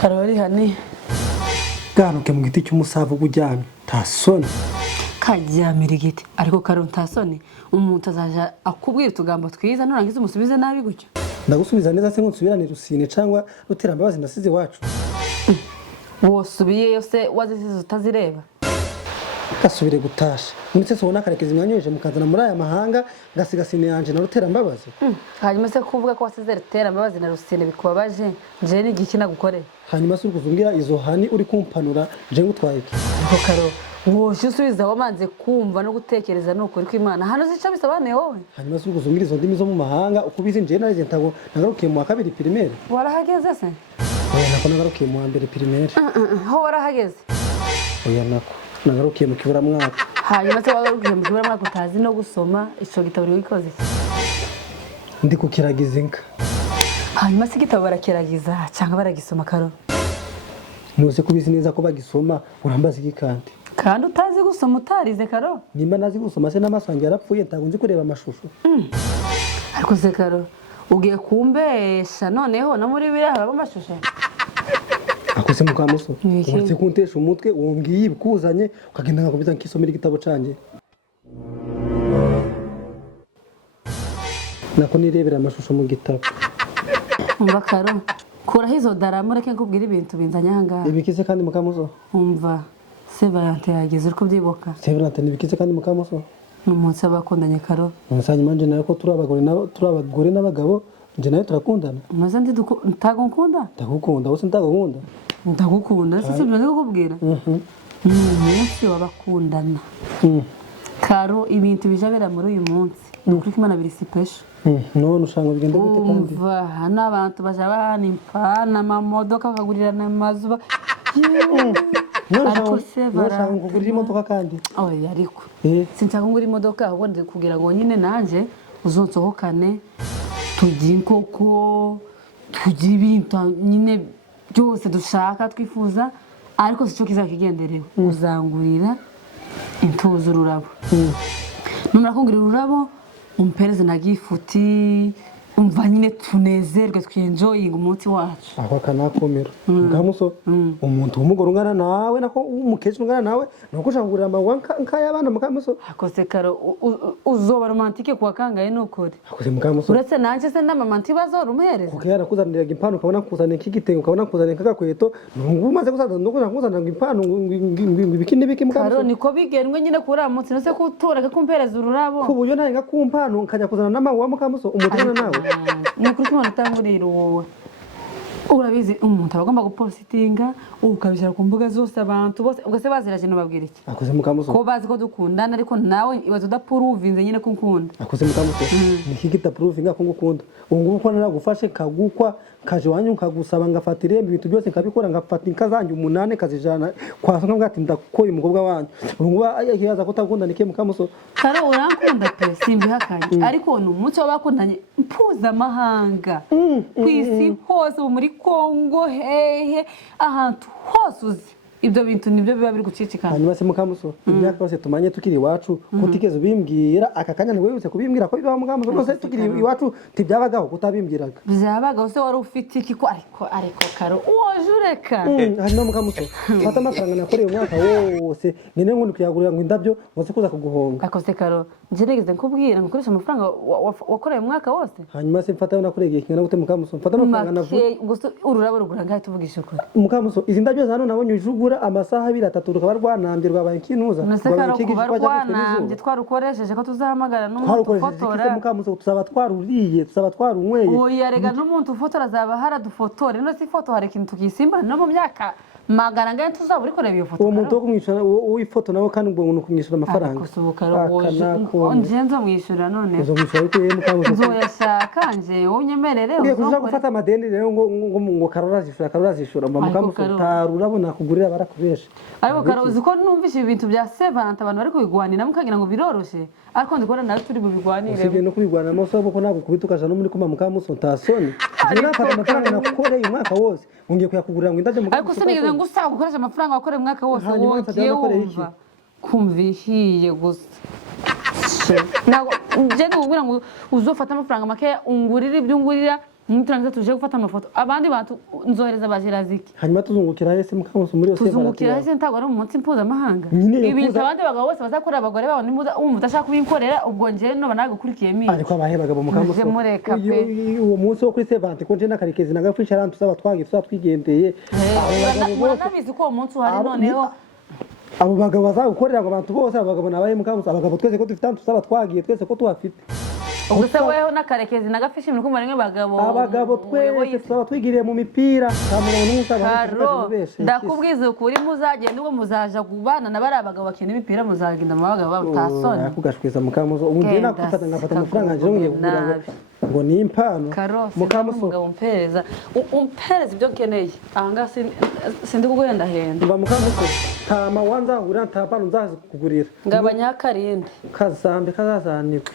Karoli hani garuke mu giti cy'umusavu ujyamye tasoni karyamira igiti ariko Karoli ntasoni umuntu azaja akubwira utugambo twiza nurangiza umusubize nabi gutyo ndagusubiza neza se nkusubirane Rusine cyangwa Ruterambabazi ndasize wacu wosubiye yose wazisize utazireba gasubire gutasha ndetse sobona karekeza imyanyoje mukazana muri aya mahanga ngasigasine yanje na Ruterambabazi hanyuma se kuvuga ko wasize Ruterambabazi na Rusine bikubabaje nje ni igiki nagukoreye hanyuma se ukuvumbira izo hani uri kumpanura nje ngutwaye iki ariko Karoli woje usubiza wamanze kumva no gutekereza n'ukuri kw'Imana hano zica bisobanuye wowe hanyuma se ukuvumbira izo ndimi zo mu mahanga ukubizi nje narize ntago nagarukiye mu wa kabiri primaire warahageze se oya nako nagarukiye mu wa mbere primaire ho warahageze oya nako nagarukiye mu kibura mwaka hanyuma se wagarukiye mu kibura mwaka utazi no gusoma ico gitabo uri wikoze ndi kukiragiza inka hanyuma se igitabo barakiragiza cyangwa baragisoma Karoli nose kubizi neza ko bagisoma urambaza iki kandi utazi gusoma utarize Karoli nimba nazi gusoma se n'amasangi yarapfuye ntago nzi kureba amashusho ariko se Karoli ugiye kumbesha noneho no muri biriya haraba amashusho akose Mukamuso uretse kuntesha umutwe wombwiye ibikuzanye ukagenda ngakubita nkisomera igitabo canje nako nirebera amashusho mu gitabo umva Karoli kuraho izo darama reke nkubwira ibintu binzanya ahangaha ibikize kandi Mukamuso umva se Valentine yageze uriko byibuka se Valentine ibikize kandi Mukamuso n'umunsi abakundanye Karoli umusanye manje nayo ko turi abagore n'abagabo nje nayo turakundana maze ndi ntagukunda ndagukunda wose ndagukunda ndagukunda sisi bimaze kukubwira umunsi w'abakundana Karo ibintu bijabera muri uyu munsi n'ukuri Imana biri special none ushanga bigenda gute kandi umva hano abantu baja bahana impana amamodoka bakagurirana amazu ariko se barashaka kugurira imodoka kandi oya ariko sinshaka kugura imodoka ahubwo ndi kugira ngo nyine nanje uzonsohokane tujye inkoko tujye ibintu nyine byose dushaka twifuza ariko si cyo kizakigenderewe uzangurira intuzo ururabo numara kungurira ururabo umpereze na gifuti umva nyine tunezerwe twenjoying umunsi wacu ako kanakomera Mukamuso umuntu w'umugore ungana nawe nako umukecuru ungana nawe nuko ushangurira amawanka nk'ayabana Mukamuso akose Karo uzoba romantike kwa kangaye n'ukuri akose Mukamuso uretse nanje se ndamamanti bazora umuhereza kuko yarakuzaniraga impano ukabona kuzanira ikigitenge ukabona kuzanira kagakweto nuko umaze gusaza nuko nakuzanira impano ibikindi biki Mukamuso Karo niko bigenwe nyine kuri amutsi no se kutoreka kumpereza ururabo kuburyo ntarenga ku mpano nkajya kuzana n'amawa Mukamuso umutana nawe nukuri Imana utangurira wowe urabizi umuntu abagomba gupositinga ukabishyira ku mbuga zose abantu bose ubwo se bazira kintu babwira iki akoze Mukamuso ko bazi ko dukundana ariko nawe ibazo udapuruvinze nyine ko nkunda akoze Mukamuso niki kitapuruvinga ko ngukunda ubungubu ko naragufashe kagukwa kaje wanyu kagusaba ngafata irembe ibintu byose nkabikora ngafata inka zanjye 8 kazijana kwa songa ngati ndakoye umukobwa wanyu ubungubu yaza ko takundana ke Mukamuso Karo urankunda pe simbihakanye ariko ni umunsi w'abakundanye mpuzamahanga kwisi hose muri Kongo hehe ahantu hose uzi ibyo bintu nibyo biba biri gucicikana hanyuma se Mukamuso imyaka yose tumanye tukiri iwacu kutigeze bimbwira akakanya nibwo yose kubimbwira ko biba Mukamuso rwose tukiri iwacu tibyabagaho kutabimbwiraga byabagaho se wari ufite iki ko ariko Karo wojureka hanyuma Mukamuso fata amafaranga nakoreye umwaka wose nene ngo kuyagurira ngo indabyo wose kuza kuguhonga akose Karo nje negeze nkubwira ngo koresha amafaranga wakoreye umwaka wose hanyuma se mfata nakoreye igihe kingana gute Mukamuso mfata amafaranga navuye gusa ururabo rugura ngahe tuvugisha ukuri Mukamuso izi ndabyo zano nabonye ujugura amasaha 2-3 rukaba rwanambye rwabaye kinuza rwanambye twarukoresheje ko tuzahamagara n'umuntu ufotora Mukamuso tuzaba twaruriye tuzaba twarunyweye oya rega n'umuntu ufotora azaba haradufotore no si foto hari ikintu tukisimba no mu myaka magana ngahe tuzaba uri kureba iyo foto uwo muntu wo kumwishyura ifoto nawe kandi ubwo umuntu kumwishyura amafaranga nje nzomwishyura none uzomwishyura ariko yeye Mukamuso nzoyashaka nje unyemerere uzo gufata amadeni rero ngo Karoli azishura Mukamuso tarurabona kugurira barakubesha ariko Karo uzi ko numvise ibintu bya Valentine abantu bari kubigwanira mukagira ngo biroroshe ariko ndikora nawe turi bubigwanire usibye no kubigwana amasobo ko ntabwo kubita ukaja no muri kuma Mukamuso tasoni ngira fata amafaranga nakukoreye umwaka wose ngiye kuyakugurira ngo indabyo ariko sinigeze ngusaba gukoresha amafaranga wakoreye umwaka wose wogiye wumva kumvihiye gusa Nago je ngubwira ngo uzofata amafaranga make ungurira ibyo ungurira muturangiza tuje gufata amafoto abandi bantu nzohereza bajiraziki hanyuma tuzungukira hese Mukamusoni muri yose tuzungukira hese ntago ari umunsi mpuzamahanga ibintu abandi bagabo bose bazakora abagore babo umudashaka kubinkorera ubwo nje no banagukurikiye mi ariko abahe bagabo Mukamusoni uwo munsi wo kuri Sevante ko je nakarekezi nagafisha arantu tuzaba twigendeye nabizi ko uwo munsi uhari noneho abo bagabo bazagukorera ngo abantu bose abagabo nabaye Mukamusoni abagabo twese ko dufite ahantu tuzaba twagiye twese ko tuhafite ubuse weho nakarekezi nagafisha ibintu kumva rimwe abagabo twese tuzaba twigiriye mu mipira ndakubwiza ukuri muzagenda ubwo muzaja kubana na bari abagabo bakina imipira muzagenda mu bagabo batasoni nakugashwiza Mukamusoni ubu ngiye nakufata ngafata amafaranga nje ngiye kugura ngo ni impano Mukamusoni umugabo umpereza ibyo nkeneye ahanga sindi kuguhenda henda mba Mukamusoni tama wanzangurira ntapano nzazi kugurira ngabanya karinde kazambe kazazanirwe